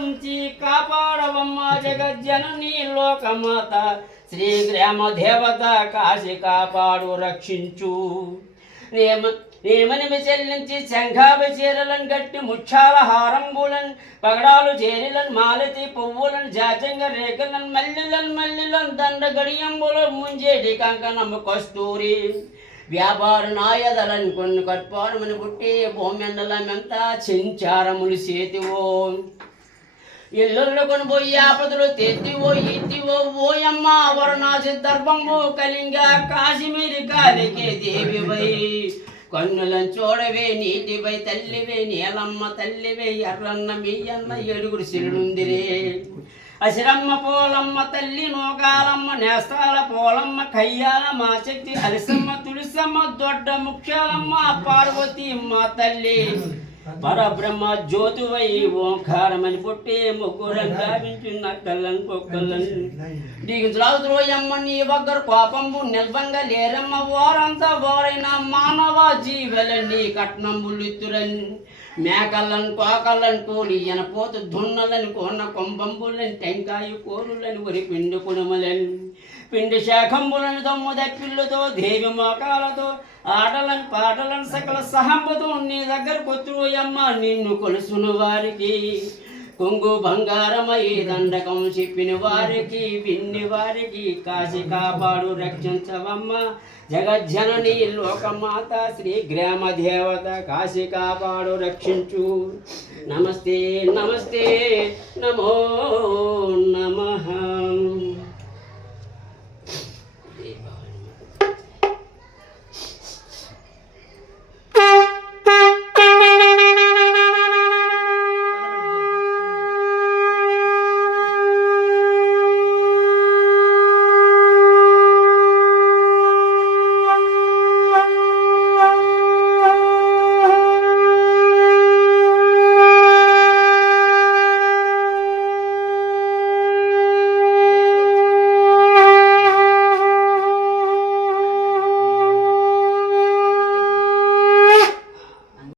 నుంచి కాపాడవమ్మ జగజ్జనని లోకమాత. శ్రీ గ్రామ దేవత కాశి కాపాడు రక్షించు. నేమ నేమనిమి చెల్లించి శంఖాభి చీరలను గట్టి ముచ్చాల హారంబులను పగడాలు చేరిలను మాలతి పువ్వులను జాచంగ రేఖలను మల్లెలను మల్లెలను దండ గడియంబులు ముంజేటి కంకణము కస్తూరి. వ్యాపార నాయదలను కొన్ని కట్పారమని పుట్టి భూమెండలమెంతా చించారములు చేతివో. ఇల్లు కొని ఆపదలు తెత్తివో ఇత్తివో ఓయమ్మ వరుణాసి దర్భంబో కలింగ కాశ్మీరి కాలికే దేవివై. కన్నులను చూడవే నీటివై తల్లివే నీలమ్మ తల్లివే ఎర్రన్న మీయన్న ఏడుగురు సిరుడుందిరే. అసిరమ్మ పోలమ్మ తల్లి నోగాలమ్మ నేస్తాల పోలమ్మ కయ్యాల మా శక్తి అలిసమ్మ తులసమ్మ దొడ్డ ముఖ్యాలమ్మ పార్వతి మా తల్లి. పరబ్రహ్మ జ్యోతివై ఓంకారమని పుట్టి ముగ్గురం గావించు నక్కలను కుక్కలను నీ వగ్గరు కోపంబు నిల్వంగా లేరమ్మ వారంతా వారైన మానవ జీవలని కట్నంబులిత్తురని మేకలను కోకలను కోలి ఎనపోతు దున్నలను కోన కొంబంబులని టెంకాయ కోరులని వరి పిండి కుడుమలని పిండి శాఖంబులను దమ్ము దప్పిళ్ళతో దేవి మోకాలతో ఆటలను పాటలను సకల సహంబతో నీ దగ్గర అమ్మ నిన్ను కొలుసును వారికి. కొంగు బంగారమై దండకం చెప్పిన వారికి విన్ని వారికి కాశి కాపాడు రక్షించవమ్మ. జగజ్జనని లోకమాత శ్రీ గ్రామ దేవత కాశి కాపాడు రక్షించు. నమస్తే నమస్తే నమో నమ.